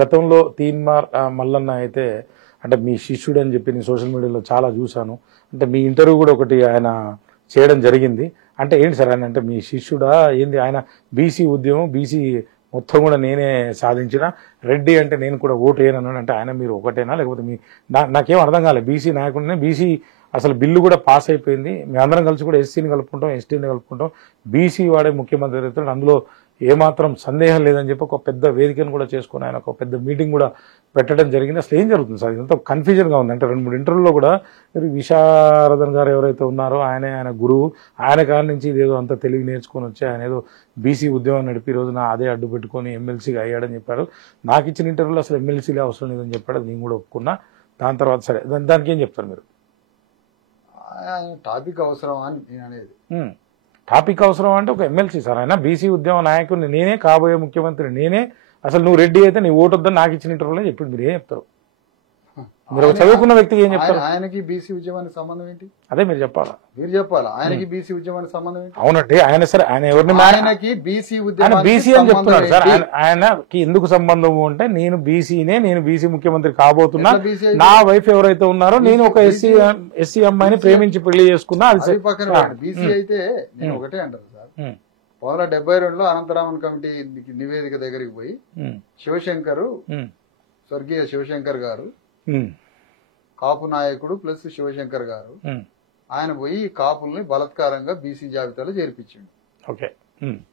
గతంలో తీన్మార్ మల్లన్న అయితే అంటే మీ శిష్యుడు అని చెప్పి నేను సోషల్ మీడియాలో చాలా చూశాను. అంటే మీ ఇంటర్వ్యూ కూడా ఒకటి ఆయన చేయడం జరిగింది. అంటే ఏంటి సార్ ఆయన అంటే మీ శిష్యుడా ఏంది? ఆయన బీసీ ఉద్యమం బీసీ మొత్తం కూడా నేనే సాధించిన, రెడ్డి అంటే నేను కూడా ఓటు వేయనన్నాడు. అంటే ఆయన మీరు ఒకటేనా లేకపోతే మీ నాకేం అర్థం కాలేదు. బీసీ నాయకుడినే బీసీ అసలు బిల్లు కూడా పాస్ అయిపోయింది. మేమందరం కలిసి కూడా ఎస్సీని కలుపుకుంటాం, ఎస్టీని కలుపుకుంటాం, బీసీ వాడే ముఖ్యమంత్రి అవుతాడు, అందులో ఏమాత్రం సందేహం లేదని చెప్పి ఒక పెద్ద వేదికను కూడా చేసుకుని ఆయన ఒక పెద్ద మీటింగ్ కూడా పెట్టడం జరిగింది. అసలు ఏం జరుగుతుంది సార్? ఇదంతా కన్ఫ్యూజన్గా ఉంది. అంటే 2-3 ఇంటర్వ్యూలో కూడా మీరు విశారదన్ గారు ఎవరైతే ఉన్నారో ఆయన గురువు, ఆయన కాడి నుంచి ఇదేదో అంత తెలివి నేర్చుకొని వచ్చి ఆయన ఏదో బీసీ ఉద్యమం నడిపి రోజున అదే అడ్డు పెట్టుకొని ఎమ్మెల్సీగా అయ్యాడని చెప్పాడు. నాకు ఇచ్చిన ఇంటర్వ్యూలో అసలు ఎమ్మెల్సీలే అవసరం లేదని చెప్పాడు. నేను కూడా ఒప్పుకున్నా. దాని తర్వాత సరే దానికి ఏం చెప్తారు మీరు? టాపిక్ అవసరం అని నేను అనేది. టాపిక్ అవసరం అంటే ఒక ఎమ్మెల్సీ సార్, ఆయన బీసీ ఉద్యమ నాయకుడిని నేనే, కాబోయే ముఖ్యమంత్రి నేనే, అసలు నువ్వు రెడ్డి అయితే నీ ఓటు వద్దని నాకు ఇచ్చిన ఇంటర్వ్యూలో చెప్పింది. మీరు ఏం చెప్తారు? మీరు ఒక చదువుకున్న వ్యక్తికి ఏం చెప్తారు? ఆయనకి బీసీ ఉద్యమానికి సంబంధం ఏంటి? అదే మీరు చెప్పాలా. మీరు చెప్పాలా ఆయనకి బీసీ ఉద్యమానికి సంబంధం ఏంటి? అవునంటే ఆయన సరే ఆయన ఎవరిని ఆయనకి బీసీ ఉద్యమం బీసీ అని చెప్తున్నాడు సార్. ఆయనకి ఎందుకు సంబంధము అంటే నేను బీసీనే, నేను బీసీ ముఖ్యమంత్రి కాబోతున్నా, నా వైఫ్ ఎవరైతే ఉన్నారో నేను ఒక ఎస్సీ అమ్మాయిని ప్రేమించి పెళ్లి చేసుకున్నా. అది పక్కన బీసీ అయితే నేను ఒకటే అంటారు సార్. 1972లో అనంతరామన్ కమిటీ నివేదిక దగ్గరికి పోయి శివశంకర్, స్వర్గీయ శివశంకర్ గారు, కాపు నాయకుడు ప్లస్ శివశంకర్ గారు, ఆయన పోయి కాపుల్ని బలత్కారంగా బీసీ జాబితాలో చేర్పించిండు.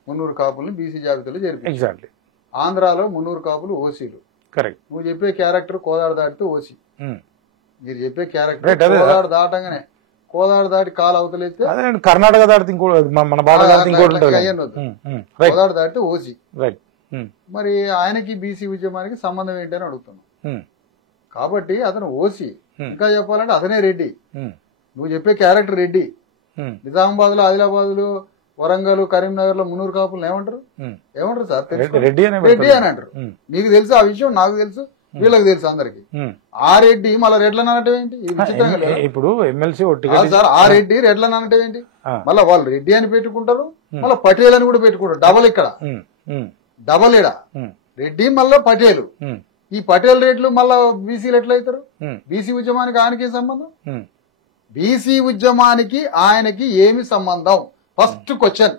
300 కాపుల్ని బీసీ జాబితాలో చేర్పించాడు. ఆంధ్రాలో 300 కాపులు ఓసీలు. నువ్వు చెప్పే క్యారెక్టర్ కోదాడు దాటితే ఓసీ. మీరు చెప్పే క్యారెక్టర్ కోదాడు దాటంగానే, కోదాడు దాటి కాలు అవతలేస్తే కర్ణాటక దాటితే మన కోదాడు దాటితే ఓసీ. మరి ఆయనకి బీసీ ఉద్యమానికి సంబంధం ఏంటని అడుగుతున్నాం. కాబట్టి అతను ఓసీ. ఇంకా చెప్పాలంటే అతనే రెడ్డి. నువ్వు చెప్పే క్యారెక్టర్ రెడ్డి. నిజామాబాద్ లో, ఆదిలాబాద్ లో, వరంగల్, కరీంనగర్ లో 300 కాపులు ఏమంటారు సార్? రెడ్డి అని అంటారు. నీకు తెలుసు ఆ విషయం, నాకు తెలుసు, వీళ్ళకి తెలుసు అందరికి. ఆ రెడ్డి మళ్ళీ రెడ్లను అనటం ఏంటి? ఇప్పుడు ఎమ్మెల్సీ సార్ ఆ రెడ్డి రెడ్లను అనటం ఏంటి? మళ్ళీ వాళ్ళు రెడ్డి అని పెట్టుకుంటారు, మళ్ళీ పటేల్ అని కూడా పెట్టుకుంటారు. డబల్ ఇక్కడ డబల్ ఇడ రెడ్డి మళ్ళా పటేలు. ఈ పటేల్ రేట్లు మళ్ళా బీసీలు ఎట్లా అవుతారు? బీసీ ఉద్యమానికి ఆయనకి సంబంధం? బీసీ ఉద్యమానికి ఆయనకి ఏమి సంబంధం? First question.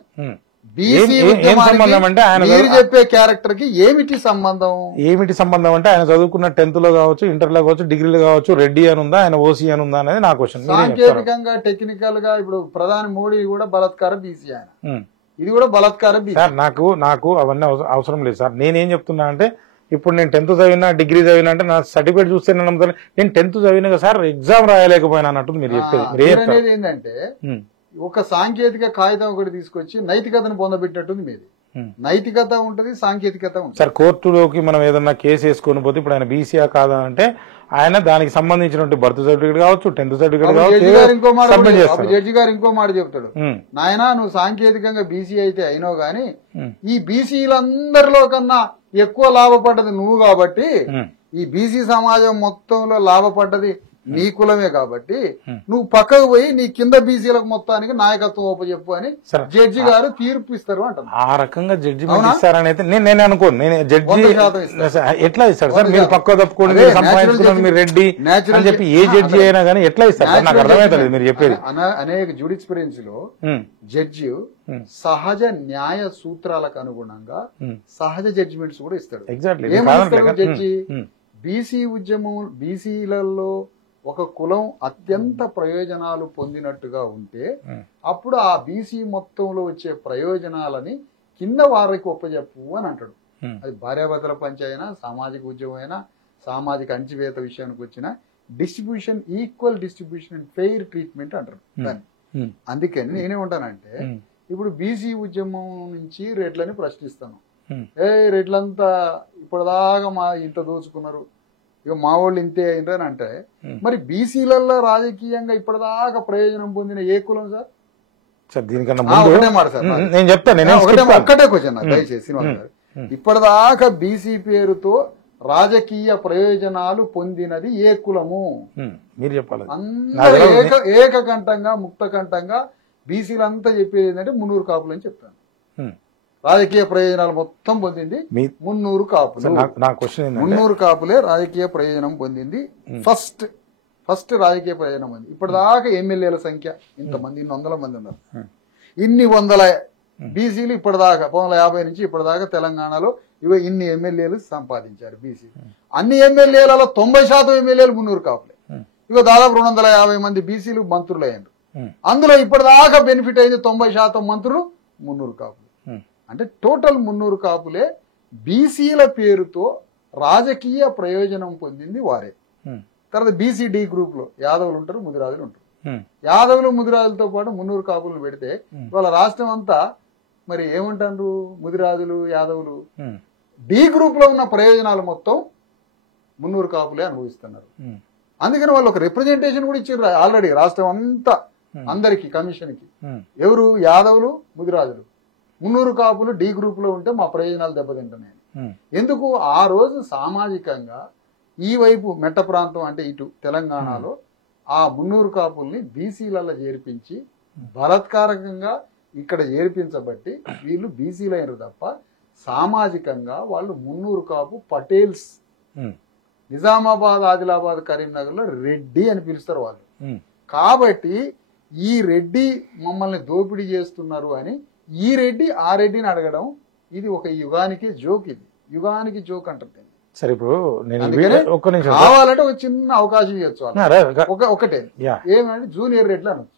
బీసీ ఉద్యమానికి మీరు చెప్పే క్యారెక్టర్ కి ఏమిటి సంబంధం? ఏమిటి సంబంధం అంటే ఆయన చదువుకున్న 10th లో కావచ్చు, ఇంటర్ లో కావచ్చు, డిగ్రీలో కావచ్చు, రెడ్డి అని ఉందా, ఆయన ఓసీ అని ఉందా అనేది నా క్వశ్చన్. సాంకేతికంగా టెక్నికల్ గా ఇప్పుడు ప్రధాని మోడీ కూడా బలాత్కార బీసీ, ఆయన ఇది కూడా బలాత్కార బీసీ. సార్ నాకు అవన్నీ అవసరం లేదు సార్. నేనేం చెప్తున్నా అంటే ఇప్పుడు నేను 10th చదివినా, డిగ్రీ చదివినా అంటే నా సర్టిఫికేట్ చూస్తే నమ్ముతాను. నేను 10th చదివినా సార్ ఎగ్జామ్ రాయలేకపోయినా అన్నట్టు మీరు చెప్పేది. ఏంటంటే ఒక సాంకేతిక కాగితం ఒకటి తీసుకొచ్చి నైతికతను పొందబెట్టినట్టుంది మీది. నైతికత ఉంటది, సాంకేతికత ఉంటుంది. సార్ కోర్టులోకి మనం ఏదన్నా కేసు వేసుకొని పోతే ఇప్పుడు ఆయన బీసీఆ కాదా అంటే ఆయన దానికి సంబంధించినటువంటి బర్త్ సర్టిఫికేట్ కావచ్చు, 10th సర్టిఫికేట్ కావచ్చు. జడ్జి గారు ఇంకో మాట చెప్తాడు, నాయనా నువ్వు సాంకేతికంగా బీసీ అయితే అయినావు గాని ఈ బీసీలందరిలో కన్నా ఎక్కువ లాభపడ్డది నువ్వు కాబట్టి, ఈ బీసీ సమాజం మొత్తంలో లాభపడ్డది నీ కులమే కాబట్టి నువ్వు పక్కకు పోయి నీ కింద బీసీలకు మొత్తానికి నాయకత్వం ఒప్పచెప్పు అని జడ్జి గారు తీర్పు ఇస్తారు అంటారు. ఆ రకంగా జడ్జి ఇస్తారని అయితే నేను అనుకోను. నేను జడ్జి ఎట్లా ఇస్తాడు సార్? మీరు పక్క తప్పుకోండి, సంపాదించుకున్నారు మీరు రెడ్డి అని చెప్పి ఏ జడ్జి అయినా కానీ ఎట్లా ఇస్తారు? నాకు అర్థమవుతుంది మీరు చెప్పేది. అనేక జుడిస్ప్రుడెన్స్ లో జడ్జి సహజ న్యాయ సూత్రాలకు అనుగుణంగా సహజ జడ్జిమెంట్స్ కూడా ఇస్తాడు. ఏమనిస్తాడు జడ్జి? బీసీ ఉద్యమం, బీసీలలో ఒక కులం అత్యంత ప్రయోజనాలు పొందినట్టుగా ఉంటే అప్పుడు ఆ బీసీ మొత్తంలో వచ్చే ప్రయోజనాలని కింద వారికి ఒప్పజెప్పు అని అంటాడు. అది భార్యాభర్తల పంచ అయినా, సామాజిక ఉద్యమం అయినా, సామాజిక అణచివేత విషయానికి వచ్చిన distribution, equal distribution and fair treatment అంటారు దాన్ని. అందుకని నేనేమంటానంటే ఇప్పుడు బీసీ ఉద్యమం నుంచి రెడ్లని ప్రశ్నిస్తాను. రెడ్లంతా ఇప్పటిదాకా మా ఇంత దోచుకున్నారు, ఇక మా వాళ్ళు ఇంతే అయింది అని అంటే మరి బీసీలలో రాజకీయంగా ఇప్పటిదాకా ప్రయోజనం పొందిన ఏ కులం సార్? ఒకటే మాట సార్, నేను చెప్తాను. ఒక్కటే క్వశ్చన్ దయచేసి ఇప్పటిదాకా బీసీ పేరుతో రాజకీయ ప్రయోజనాలు పొందినది ఏ కులము? మీరు చెప్పాలి. అందరూ ఏకకంఠంగా ముక్తకంఠంగా బీసీలంతా చెప్పేది ఏంటంటే 300 కాపులు అని చెప్తాను. రాజకీయ ప్రయోజనాలు మొత్తం పొందింది మీ- మున్నూరు కాపులు. నా క్వశ్చన్ ఏంటంటే మున్నూరు కాపులే రాజకీయ ప్రయోజనం పొందింది. ఫస్ట్ రాజకీయ ప్రయోజనం ఉంది. ఇప్పటిదాకా ఎమ్మెల్యేల సంఖ్య ఇంతమంది, 100 మంది ఉన్నారు. ఇన్ని వందల బీసీలు ఇప్పటిదాకా 1950 నుంచి ఇప్పటిదాకా తెలంగాణలో ఇన్ని ఎమ్మెల్యేలు సంపాదించారు బీసీ. అన్ని ఎమ్మెల్యేలలో 90% ఎమ్మెల్యేలు మున్నూరు కాపులే. దాదాపు 250 మంది బీసీలు మంత్రులు అయ్యారు. అందులో ఇప్పటిదాకా బెనిఫిట్ అయింది 90% మంత్రులు మున్నూరు కాపులు. అంటే టోటల్ మున్నూరు కాపులే బీసీల పేరుతో రాజకీయ ప్రయోజనం పొందింది వారే. తర్వాత బీసీడీ గ్రూప్ లో యాదవులు ఉంటారు, ముదిరాజులు ఉంటారు. యాదవులు ముదిరాజులతో పాటు మున్నూరు కాపులను పెడితే వాళ్ళ రాష్ట్రం అంతా మరి ఏమంటారు, ముదిరాజులు యాదవులు డి గ్రూప్ లో ఉన్న ప్రయోజనాలు మొత్తం మున్నూరు కాపులే అనుభవిస్తున్నారు. అందుకని వాళ్ళు ఒక రిప్రజెంటేషన్ కూడా ఇచ్చారు ఆల్రెడీ రాష్ట్రం అంతా అందరికి, కమిషన్ కి. ఎవరు? యాదవులు ముదిరాజులు. మున్నూరు కాపులు డి గ్రూప్ లో ఉంటే మా ప్రయోజనాలు దెబ్బతింటున్నాయి. ఎందుకు? ఆ రోజు సామాజికంగా ఈ వైపు మెట్ట ప్రాంతం అంటే ఇటు తెలంగాణలో ఆ మున్నూరు కాపుల్ని బీసీలలో చేర్పించి బలాత్కారకంగా ఇక్కడ చేర్పించబట్టి వీళ్ళు బీసీలైనరు తప్ప సామాజికంగా వాళ్ళు మున్నూరు కాపు పటేల్స్. నిజామాబాద్, ఆదిలాబాద్, కరీంనగర్ లో రెడ్డి అని పిలుస్తారు వాళ్ళు. కాబట్టి ఈ రెడ్డి మమ్మల్ని దోపిడీ చేస్తున్నారు అని ఈ రెడ్డి ఆ రెడ్డిని అడగడం ఇది ఒక యుగానికి జోక్. ఇది యుగానికి జోక్ అంటారు. సరే, ఇప్పుడు నేను కావాలంటే ఒక చిన్న అవకాశం ఇవ్వచ్చు. ఒకటే ఏమంటే జూనియర్ రెడ్లు అనొచ్చు.